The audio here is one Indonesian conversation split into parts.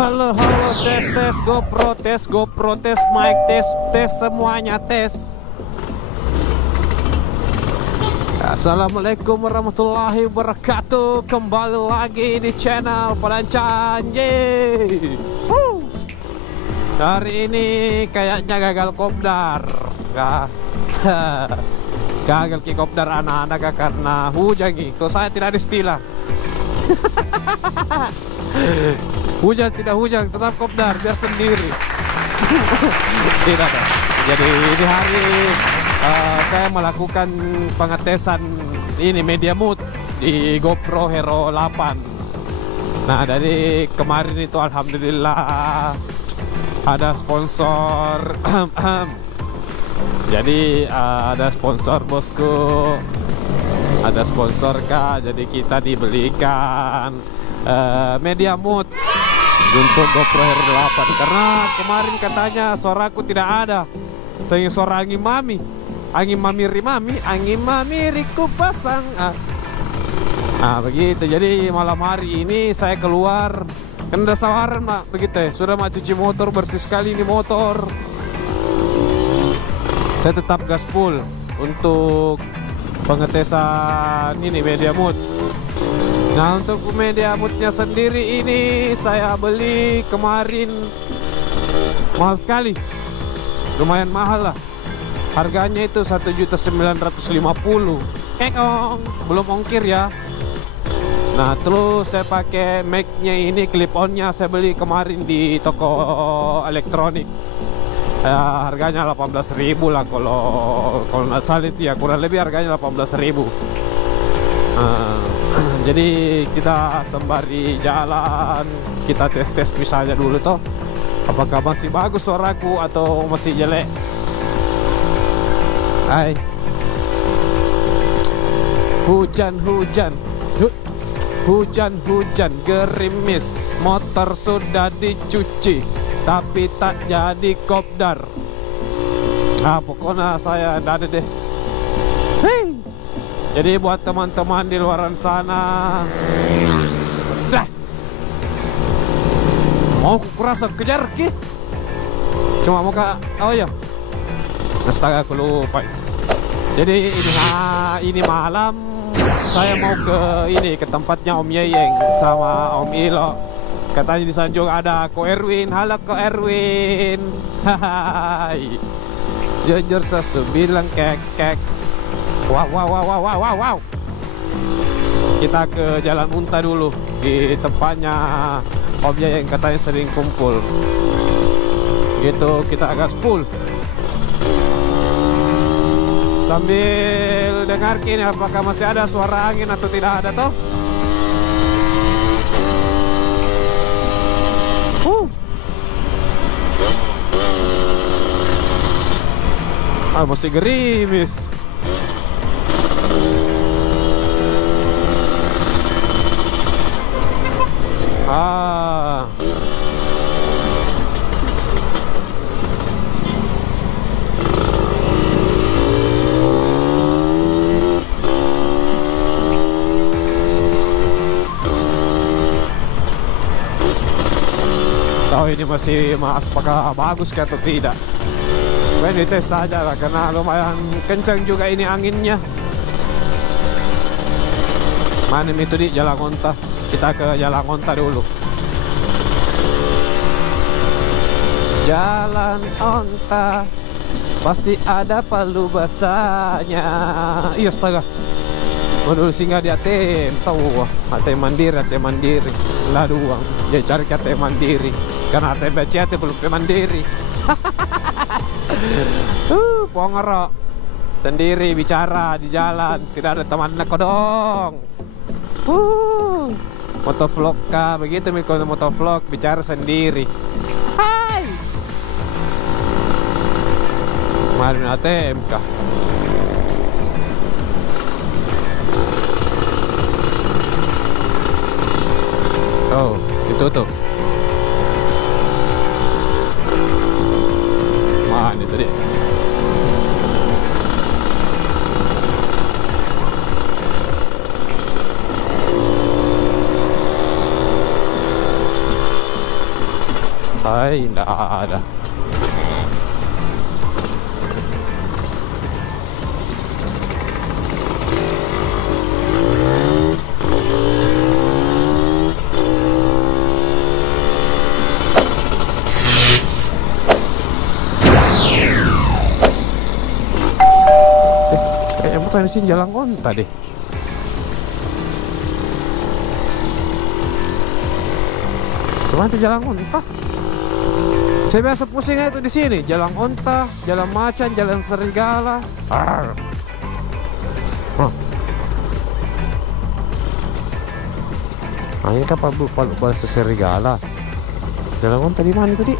Halo, tes GoPro, tes mic, tes semuanya tes. Assalamualaikum warahmatullahi wabarakatuh. Kembali lagi di channel Pelancan. Hari ini kayaknya gagal kopdar. Gagal ki kopdar anak-anak karena hujan gitu. Saya tidak distilah. Hujan tidak hujan tetap kopdar biar sendiri. Tidak ada. Jadi ini hari saya melakukan pengetesan ini media mood di GoPro Hero 8. Nah dari kemarin itu alhamdulillah ada sponsor. Jadi ada sponsor bosku, ada sponsor kak. Jadi kita dibelikan media mood untuk GoPro Hero 8 karena kemarin katanya suaraku tidak ada. Saya suara angin mami riku pasang. Begitu. Jadi malam hari ini saya keluar kan udah sawaran mak begitu ya. Sudah mak cuci motor bersih sekali ini motor. Saya tetap gas full untuk pengetesan ini media mood. Nah untuk media moodnya sendiri ini saya beli kemarin mahal sekali, lumayan mahal lah. Harganya itu 1.950.000. Belum ongkir ya. Nah terus saya pakai mic-nya ini, clip on-nya saya beli kemarin di toko elektronik. Harganya 18.000 lah kalau nggak salah itu ya, kurang lebih harganya 18.000. Jadi kita sembari jalan kita tes misalnya dulu toh, apakah masih bagus suaraku atau masih jelek. Hai. Hujan gerimis, motor sudah dicuci tapi tak jadi kopdar. Pokoknya saya ada deh. Hei. Jadi buat teman-teman di luaran sana, mau kurasa kejar ki, cuma mau ke, oh ya, astaga aku lupa. Jadi ini malam saya mau ke tempatnya Om Yeyeng sama Om Ilo. Katanya di Sanjung ada Ko Erwin. Halo Ko Erwin. Hai. Jujur sesubilang kek. Wow. Kita ke Jalan Unta dulu di tempatnya Om Yeyeng katanya sering kumpul. Gitu kita agak full. Sambil dengar kini apakah masih ada suara angin atau tidak ada toh. Masih gerimis. Tahu ini masih apakah bagus atau tidak. Ini tes saja lah karena lumayan kencang juga ini anginnya. Mana itu di Jalan Onta? Kita ke Jalan Onta dulu. Jalan Onta pasti ada palu basahnya. Iya astaga. Dulu singgah di ATM. Tahu ATM mandiri. Lah doang. Dia cari ke ATM mandiri. Karena ATM BCA belum mandiri. Pongerok sendiri bicara di jalan, tidak ada teman nak dong. Motovlog kah begitu mikro motovlog bicara sendiri. Hai. Kemarin ATM kah? Oh, itu tuh. Mana tadi? Hai, enggak ada. Kayaknya bukan di sini jalan onta deh. Kemana tuh jalan onta? Saya biasa pusingnya itu di sini, jalan onta, jalan macan, jalan serigala. Nah, ini kan palu bahasa serigala. Jalan onta di mana tadi?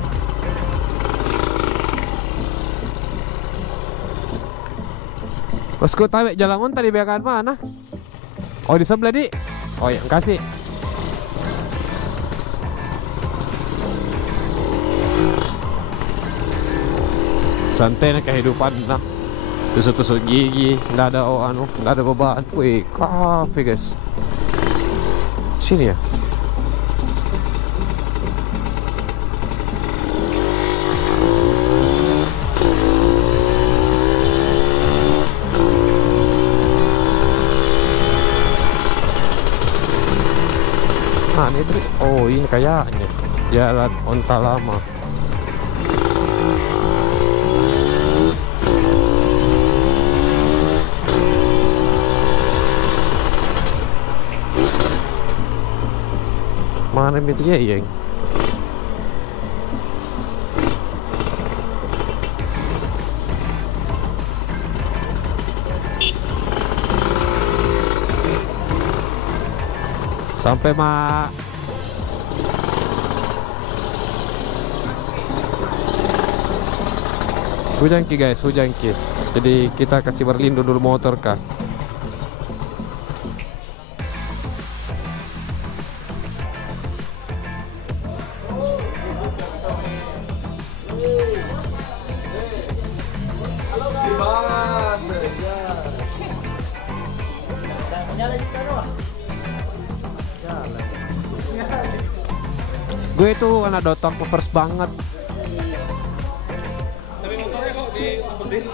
Bosku tahu jalan onta di bagian mana? Oh, di sebelah di. Oh ya, kasih. Santai na kehidupan na. Tusuk-tusuk gigi, nggak ada nggak ada beban. Wih, kafe guys. Sini ya. Nah, ini tuh. Oh, ini kayaknya jalan onta lama. Mana itu ya, yang sampai hujan ki guys, hujan ki. Jadi kita kasih berlindung dulu motor kah. Gue itu anak Dota first banget. Tapi motornya kok di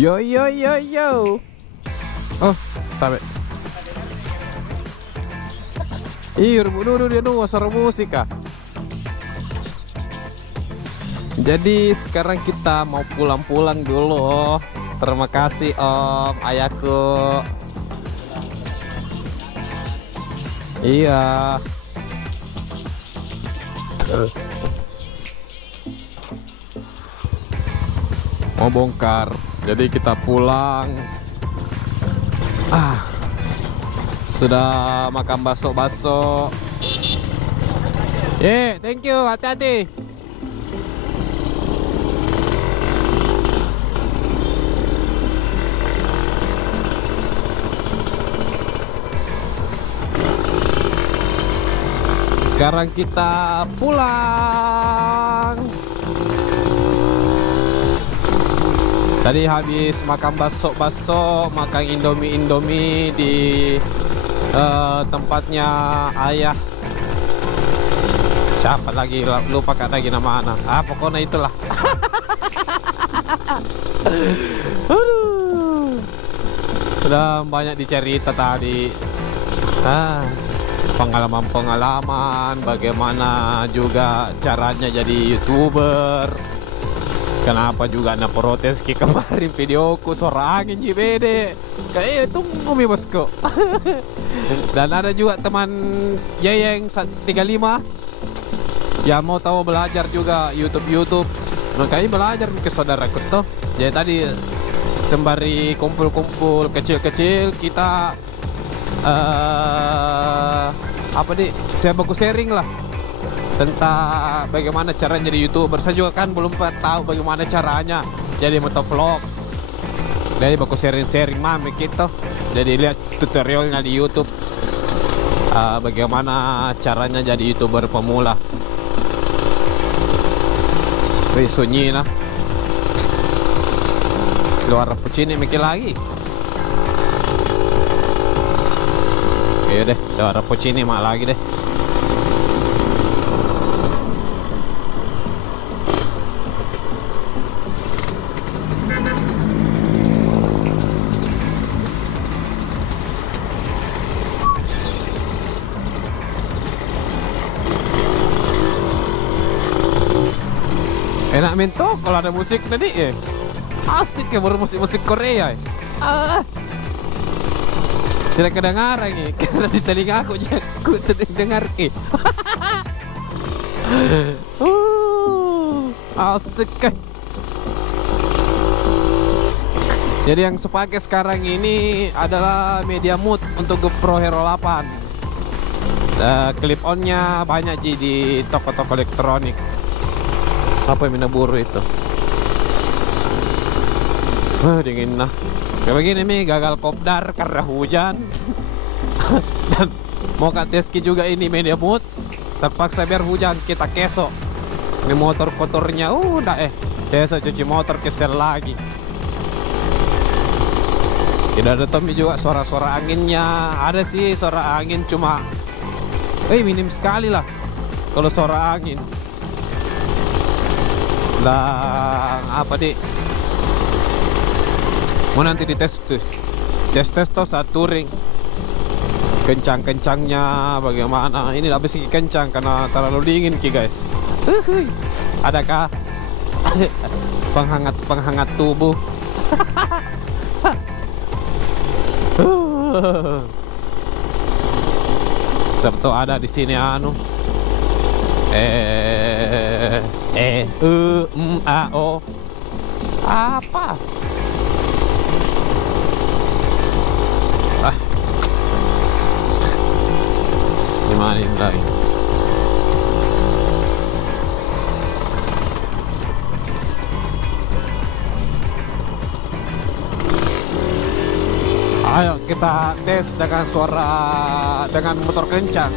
yo yo yo yo. Oh, tabe. Iya, dulu dia nu suara musik ah. Jadi sekarang kita mau pulang-pulang dulu. Terima kasih Om, ayahku. Iya. Mau bongkar. Jadi kita pulang. Sudah makan bakso-bakso. Thank you, hati-hati. Sekarang kita pulang. Tadi habis makan bakso-bakso, makan indomie di tempatnya ayah. Siapa lagi, lupa lagi nama anak. Pokoknya itulah. Aduh. Sudah banyak dicerita tadi. Pengalaman-pengalaman, bagaimana juga caranya jadi YouTuber. Kenapa juga anak protes ki kemarin videoku suara angin JBD. Kayak tunggu mi bosku. Dan ada juga teman Yeyeng 35 ya mau tahu belajar juga YouTube. Makanya belajar ke saudaraku tuh. Jadi tadi sembari kumpul-kumpul kecil-kecil kita saya bagus sharing lah tentang bagaimana cara jadi YouTuber. Saya juga kan belum tahu bagaimana caranya jadi motovlog. Jadi baku sharing-sharing mami gitu. Jadi lihat tutorialnya di YouTube. Bagaimana caranya jadi YouTuber pemula. Wih, sunyi lah. Luar pucini mikir lagi. Oke deh, luar pucini mak lagi deh. Enak minto kalau ada musik tadi ya. Asik ya bermusik-musik Korea ya. Tidak kedengaran nih karena di telinga aku dengar asik kan. Jadi yang sepakai sekarang ini adalah Media Mood untuk GoPro Hero 8. Clip onnya banyak di toko-toko elektronik. Apa yang minaburu itu? Dingin nah. Kayak begini nih, gagal kopdar karena hujan. Dan mau tes juga ini Media Mood. Terpaksa biar hujan kita kesok. Ini motor kotornya udah biasa cuci motor kesel lagi. Tidak ada Tommy juga, suara-suara anginnya ada sih, suara angin cuma minim sekali lah kalau suara angin. Dan apa deh, mau nanti dites tuh, tes tuh saat touring kencang-kencangnya bagaimana. Ini habis kencang karena terlalu dingin ki guys. Adakah penghangat tubuh? Serta ada di sini anu o apa gimana ini lagi. Ayo kita tes dengan dengan motor kencang.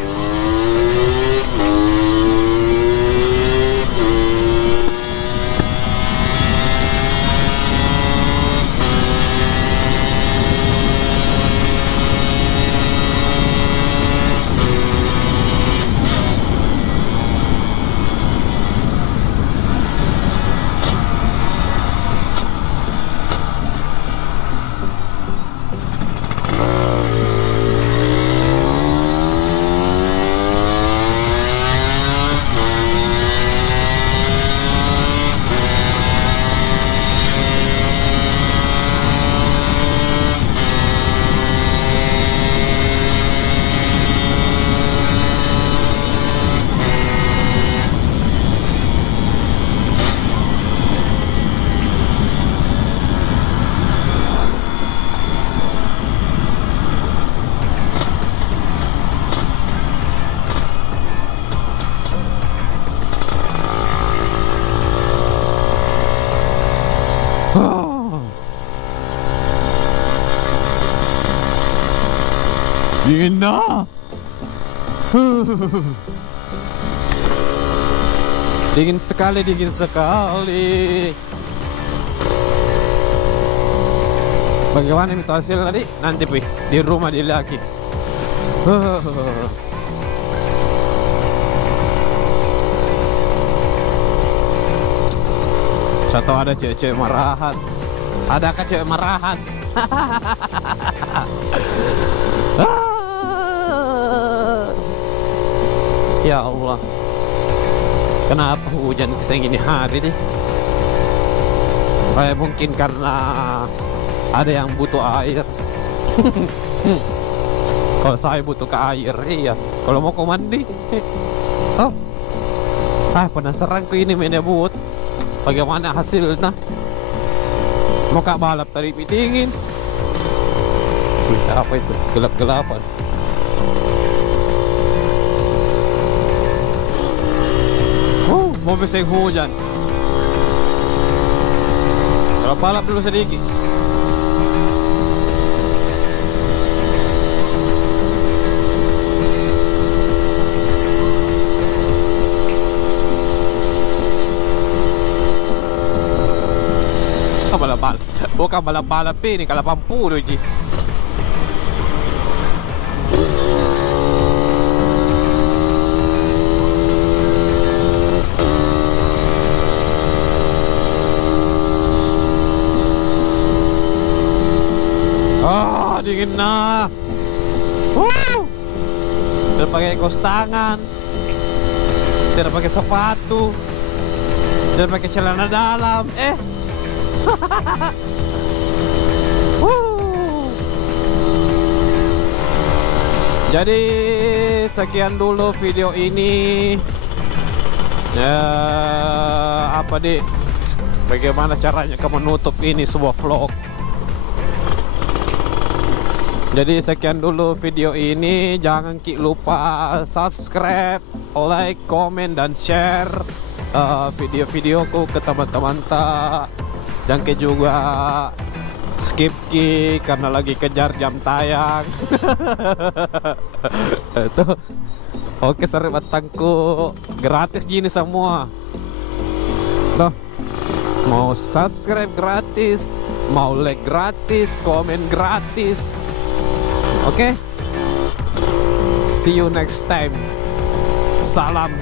Dingin nah. Dingin sekali. Bagaimana itu hasil tadi? Nanti di rumah dia lagi. Satu ada cewek-cewek marahan. Adakah cewek marahan? Ya Allah, kenapa hujan segini hari nih? Kayak mungkin karena ada yang butuh air. Kalau saya butuh ke air, iya. Kalau mau ke mandi, penasaran ku ini Media Mood. Bagaimana hasilnya? Mau kak balap tadi dingin. Apa itu? Gelap-gelapan. Mau beseng hujan. Kalau balap dulu sedikit. Balap-balap. Bukan balap-balap ini, kalau 80 Ji. Dingin nah. Tidak pakai kaos tangan, tidak pakai sepatu, tidak pakai celana dalam. Jadi sekian dulu video ini. Apa nih? Bagaimana caranya kamu menutup ini sebuah vlog? Jadi sekian dulu video ini. Jangan lupa subscribe, like, komen, dan share video-videoku ke teman-teman tak. Jangan juga skip karena lagi kejar jam tayang. Itu. Oke, sore batangku gratis gini semua. Tuh. Mau subscribe gratis, mau like gratis, komen gratis. Oke, see you next time. Salam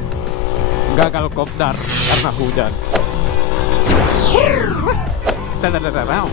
gagal kopdar karena hujan. Dadah.